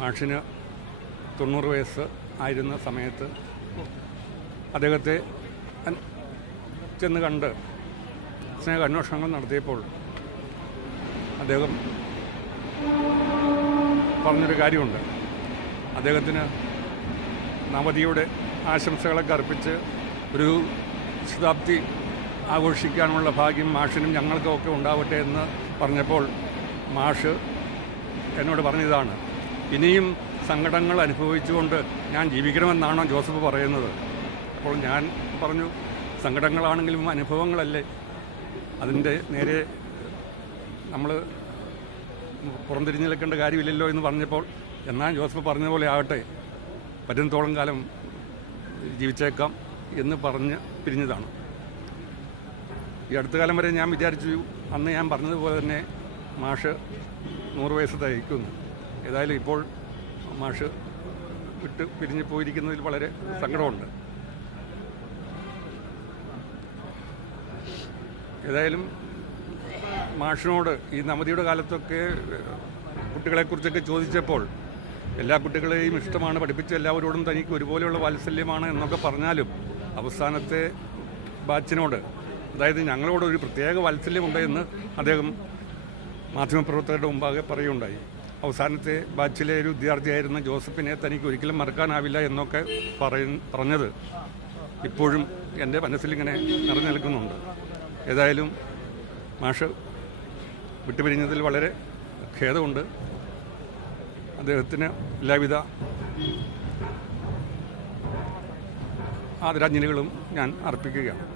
മാഷിന് 90 വയസ്സ് ആയിരുന്ന സമയത്ത് അദ്ദേഹത്തെ ചെന്ന് കണ്ട് സ്നേഹ അന്വേഷണങ്ങൾ നടത്തിയപ്പോൾ അദ്ദേഹം പറഞ്ഞൊരു കാര്യമുണ്ട്. അദ്ദേഹത്തിന് നവതിയുടെ ആശംസകളൊക്കെ അർപ്പിച്ച് ഒരു ശതാബ്ദി ആഘോഷിക്കാനുള്ള ഭാഗ്യം മാഷിനും ഞങ്ങൾക്കൊക്കെ ഉണ്ടാവട്ടെ എന്ന് പറഞ്ഞപ്പോൾ മാഷ് എന്നോട് പറഞ്ഞതാണ്, ഇനിയും സങ്കടങ്ങൾ അനുഭവിച്ചുകൊണ്ട് ഞാൻ ജീവിക്കണമെന്നാണോ ജോസഫ് പറയുന്നത്? അപ്പോൾ ഞാൻ പറഞ്ഞു, സങ്കടങ്ങളാണെങ്കിലും അനുഭവങ്ങളല്ലേ, അതിൻ്റെ നേരെ നമ്മൾ പുറംതിരിഞ്ഞ് നിൽക്കേണ്ട കാര്യമില്ലല്ലോ എന്ന് പറഞ്ഞപ്പോൾ, എന്നാൽ ജോസഫ് പറഞ്ഞതുപോലെ ആകട്ടെ, പറ്റുന്നത്തോളം കാലം ജീവിച്ചേക്കാം എന്ന് പറഞ്ഞ് പിരിഞ്ഞതാണ്. ഈ അടുത്ത കാലം വരെ ഞാൻ വിചാരിച്ചു, അന്ന് ഞാൻ പറഞ്ഞതുപോലെ തന്നെ മാഷ് 100 വയസ്സ് തയ്ക്കുന്നു. ഏതായാലും ഇപ്പോൾ മാഷ് വിട്ട് പിരിഞ്ഞ് പോയിരിക്കുന്നതിൽ വളരെ സങ്കടമുണ്ട്. ഏതായാലും മാഷിനോട് ഈ നവതിയുടെ കാലത്തൊക്കെ കുട്ടികളെക്കുറിച്ചൊക്കെ ചോദിച്ചപ്പോൾ എല്ലാ കുട്ടികളെയും ഇഷ്ടമാണ്, പഠിപ്പിച്ച എല്ലാവരോടും തനിക്ക് ഒരുപോലെയുള്ള വാത്സല്യമാണ് എന്നൊക്കെ പറഞ്ഞാലും അവസാനത്തെ ബാച്ചിനോട്, അതായത് ഞങ്ങളോട് ഒരു പ്രത്യേക വാത്സല്യമുണ്ട് എന്ന് അദ്ദേഹം മാധ്യമപ്രവർത്തകരുടെ മുമ്പാകെ പറയുകയുണ്ടായി. അവസാനത്തെ ബാച്ചിലെ ഒരു വിദ്യാർത്ഥിയായിരുന്ന ജോസഫിനെ തനിക്ക് ഒരിക്കലും മറക്കാനാവില്ല എന്നൊക്കെ പറഞ്ഞത് ഇപ്പോഴും എൻ്റെ മനസ്സിലിങ്ങനെ നിറഞ്ഞു നിൽക്കുന്നുണ്ട്. ഏതായാലും മാഷ് വിട്ടുപിരിഞ്ഞതിൽ വളരെ ഖേദമുണ്ട്. അദ്ദേഹത്തിന് എല്ലാവിധ ആദരാഞ്ജലികളും ഞാൻ അർപ്പിക്കുകയാണ്.